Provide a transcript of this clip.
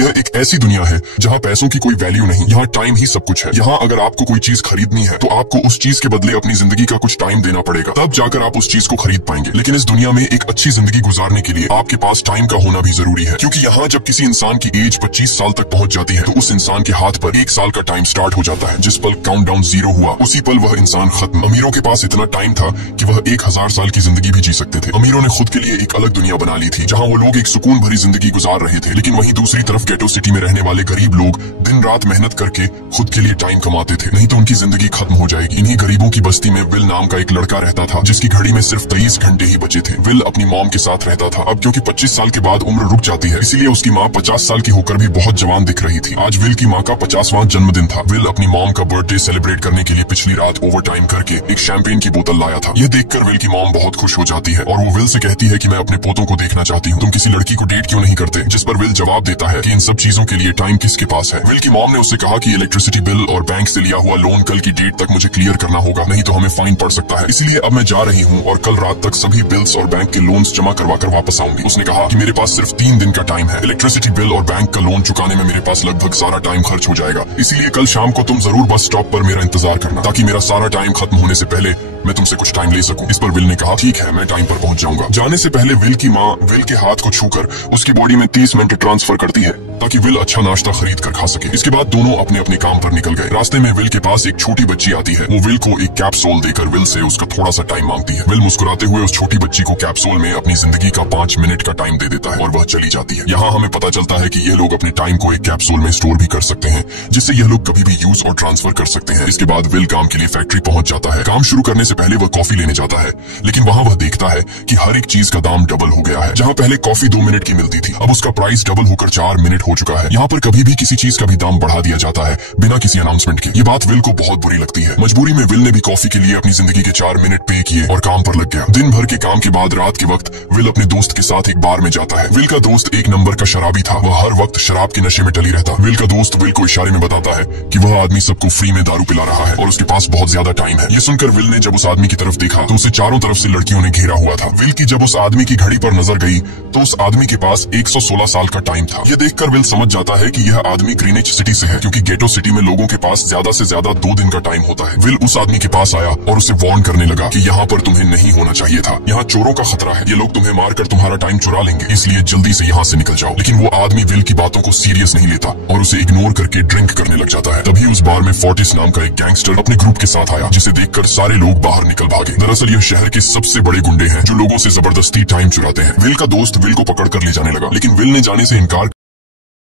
यह एक ऐसी दुनिया है जहाँ पैसों की कोई वैल्यू नहीं, यहाँ टाइम ही सब कुछ है। यहाँ अगर आपको कोई चीज खरीदनी है तो आपको उस चीज के बदले अपनी जिंदगी का कुछ टाइम देना पड़ेगा, तब जाकर आप उस चीज को खरीद पाएंगे। लेकिन इस दुनिया में एक अच्छी जिंदगी गुजारने के लिए आपके पास टाइम का होना भी जरूरी है, क्योंकि यहाँ जब किसी इंसान की एज 25 साल तक पहुंच जाती है तो उस इंसान के हाथ पर 1 साल का टाइम स्टार्ट हो जाता है। जिस पल काउंटडाउन 0 हुआ उसी पल वह इंसान खत्म। अमीरों के पास इतना टाइम था कि वह 1000 साल की जिंदगी भी जी सकते थे। अमीरों ने खुद के लिए एक अलग दुनिया बना ली थी जहाँ वो लोग एक सुकून भरी जिंदगी गुजार रहे थे, लेकिन वहीं दूसरी तरफ गेटो सिटी में रहने वाले गरीब लोग दिन रात मेहनत करके खुद के लिए टाइम कमाते थे, नहीं तो उनकी जिंदगी खत्म हो जाएगी। इन्हीं गरीबों की बस्ती में विल नाम का एक लड़का रहता था जिसकी घड़ी में सिर्फ 23 घंटे ही बचे थे। विल अपनी मॉम के साथ रहता था। अब क्योंकि 25 साल के बाद उम्र रुक जाती है, इसीलिए उसकी माँ 50 साल की होकर भी बहुत जवान दिख रही थी। आज विल की माँ का 50वां जन्मदिन था। विल अपनी मॉम का बर्थडे सेलिब्रेट करने के लिए पिछली रात ओवर टाइम करके एक शैंपेन की बोतल लाया था। ये देखकर विल की मॉम बहुत खुश हो जाती है और वो विल से कहती है कि मैं अपने पोतों को देखना चाहती हूँ, तुम किसी लड़की को डेट क्यों नहीं करते? जिस पर विल जवाब देता है कि इन सब चीजों के लिए टाइम किसके पास है। विल की मॉम ने उससे कहा कि इलेक्ट्रिसिटी बिल और बैंक से लिया हुआ लोन कल की डेट तक मुझे क्लियर करना होगा, नहीं तो हमें फाइन पड़ सकता है। इसलिए अब मैं जा रही हूँ और कल रात तक सभी बिल्स और बैंक के लोन्स जमा करवा कर वापस आऊंगी। उसने कहा कि मेरे पास सिर्फ 3 दिन का टाइम है। इलेक्ट्रिसिटी बिल और बैंक का लोन चुकाने में मेरे पास लगभग सारा टाइम खर्च हो जाएगा, इसीलिए कल शाम को तुम जरूर बस स्टॉप पर मेरा इंतजार करना, ताकि मेरा सारा टाइम खत्म होने से पहले मैं तुमसे कुछ टाइम ले सकूं। इस पर विल ने कहा ठीक है, मैं टाइम पर पहुंच जाऊंगा। जाने से पहले विल की माँ विल के हाथ को छूकर उसकी बॉडी में 30 मिनट ट्रांसफर करती है ताकि विल अच्छा नाश्ता खरीद कर खा सके। इसके बाद दोनों अपने अपने काम पर निकल गए। रास्ते में विल के पास एक छोटी बच्ची आती है। वो विल को एक कैप्सूल देकर विल से उसका थोड़ा सा टाइम मांगती है। विल मुस्कुराते हुए उस छोटी बच्ची को कैप्सूल में अपनी जिंदगी का 5 मिनट का टाइम दे देता है और वह चली जाती है। यहाँ हमें पता चलता है कि ये लोग अपने टाइम को एक कैप्सूल में स्टोर भी कर सकते हैं, जिससे यह लोग कभी भी यूज और ट्रांसफर कर सकते हैं। इसके बाद विल काम के लिए फैक्ट्री पहुंच जाता है। काम शुरू करने से पहले वह कॉफी लेने जाता है, लेकिन वहाँ वह देखता है कि हर एक चीज का दाम डबल हो गया है। जहाँ पहले कॉफी 2 मिनट की मिलती थी, अब उसका प्राइस डबल होकर 4 मिनट हो चुका है। यहाँ पर कभी भी किसी चीज का भी दाम बढ़ा दिया जाता है बिना किसी अनाउंसमेंट के। ये बात विल को बहुत बुरी लगती है। मजबूरी में विल ने भी कॉफी के लिए अपनी जिंदगी के 4 मिनट पे किए और काम पर लग गया। दिन भर के काम के बाद रात के वक्त विल अपने दोस्त के साथ एक बार में जाता है। विल का दोस्त 1 नंबर का शराबी था। वह हर वक्त शराब के नशे में टली रहता। विल का दोस्त विल को इशारे में बताता है कि वह आदमी सबको फ्री में दारू पिला रहा है और उसके पास बहुत ज्यादा टाइम है। ये सुनकर विल ने जब उस आदमी की तरफ देखा तो उसे चारों तरफ से लड़कियों ने घेरा हुआ था। विल की जब उस आदमी की घड़ी पर नजर गई तो उस आदमी के पास 116 साल का टाइम था। ये देखकर विल समझ जाता है कि यह आदमी ग्रीनिच सिटी से है, क्योंकि गेटो सिटी में लोगों के पास ज्यादा से ज्यादा 2 दिन का टाइम होता है। विल उस आदमी के पास आया और उसे वार्न करने लगा कि यहाँ पर तुम्हें नहीं होना चाहिए था। यहाँ चोरों का खतरा है, ये लोग तुम्हें मारकर तुम्हारा टाइम चुरा लेंगे, इसलिए जल्दी से यहाँ से निकल जाओ। लेकिन वो आदमी विल की बातों को सीरियस नहीं लेता और उसे इग्नोर करके ड्रिंक करने लग जाता है। तभी उस बार में फोर्टिस नाम का एक गैंगस्टर अपने ग्रुप के साथ आया, जिसे देखकर सारे लोग बाहर निकल भागे। दरअसल यह शहर के सबसे बड़े गुंडे हैं जो लोगों से जबरदस्ती टाइम चुराते हैं। विल का दोस्त विल को पकड़ कर ले जाने लगा, लेकिन विल ने जाने से इनकार